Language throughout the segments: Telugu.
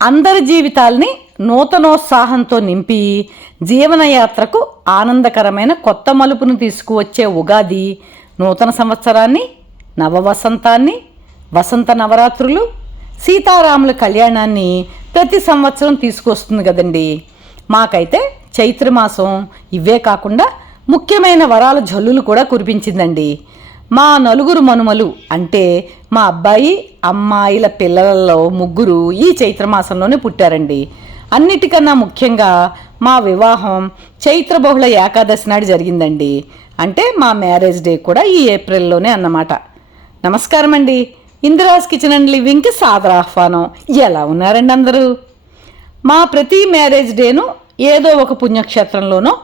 అందరి జీవితాల్ని నూతనోత్సాహంతో నింపి జీవనయాత్రకు ఆనందకరమైన కొత్త మలుపును తీసుకువచ్చే ఉగాది నూతన సంవత్సరాన్ని నవవసంతాన్ని వసంత నవరాత్రులు సీతారాముల కళ్యాణాన్ని ప్రతి సంవత్సరం తీసుకొస్తుంది కదండి. మాకైతే చైత్రమాసం ఇవే కాకుండా ముఖ్యమైన వరాల జల్లులు కూడా కురిపించిందండి. మా నలుగురు మనుమలు అంటే మా అబ్బాయి అమ్మాయిల పిల్లలలో ముగ్గురు ఈ చైత్రమాసంలోనే పుట్టారండి. అన్నిటికన్నా ముఖ్యంగా మా వివాహం చైత్ర బహుళ ఏకాదశి నాడు జరిగిందండి. అంటే మా మ్యారేజ్ డే కూడా ఈ ఏప్రిల్లోనే అన్నమాట. నమస్కారం అండి. ఇందిరాస్ కిచెన్ అండ్ లివింగ్కి సాదర ఆహ్వానం. ఎలా ఉన్నారండి అందరూ? మా ప్రతి మ్యారేజ్ డేను ఏదో ఒక పుణ్యక్షేత్రంలోనో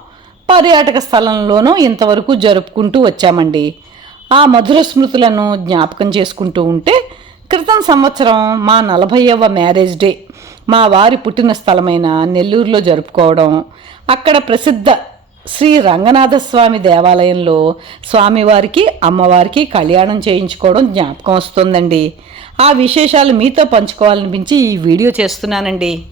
పర్యాటక స్థలంలోనో ఇంతవరకు జరుపుకుంటూ వచ్చామండి. ఆ మధుర స్మృతులను జ్ఞాపకం చేసుకుంటూ ఉంటే క్రితం సంవత్సరం మా నలభైవ మ్యారేజ్ డే. మా వారి పుట్టిన స్థలమైన నెల్లూరులో జరుపుకోవడం అక్కడ ప్రసిద్ధ శ్రీ రంగనాథస్వామి దేవాలయంలో స్వామివారికి అమ్మవారికి కళ్యాణం చేయించుకోవడం జ్ఞాపకం వస్తుందండి. ఆ విశేషాలు మీతో పంచుకోవాలనిపించి ఈ వీడియో చేస్తున్నానండి.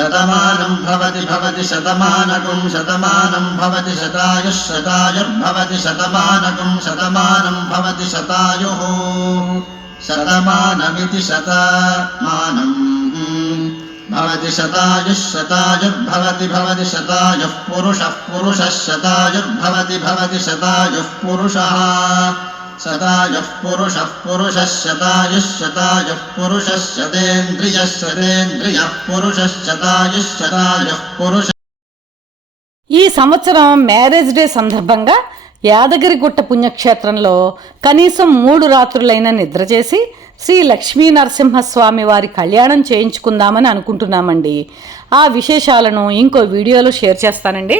शतमानं भवति भवति शतमानकं शतमानं भवति शतायुः, शतायुर्भवति शतमानकं शतमानं भवति शतायुः। शतमानमिति शतमानम् भवति शतायुः, शतायुर्भवति, भवति शतायुः पुरुषः पुरुषः शतायुर्भवति, भवति शतायुः पुरुषः। शतायुः पुरुषः पुरुषः शतायुः शतायुः पुरुषः शतेन्द्रियः शतेन्द्रियः पुरुषः शतायुः शतायुः पुरुषः ఈ సంవత్సరం మ్యారేజ్ డే సందర్భంగా యాదగిరిగుట్ట పుణ్యక్షేత్రంలో కనీసం మూడు రాత్రులైన నిద్ర చేసి శ్రీ లక్ష్మీ నరసింహస్వామి వారి కళ్యాణం చేయించుకుందామని అనుకుంటున్నామండి ఆ విశేషాలను ఇంకో వీడియోలో షేర్ చేస్తానండి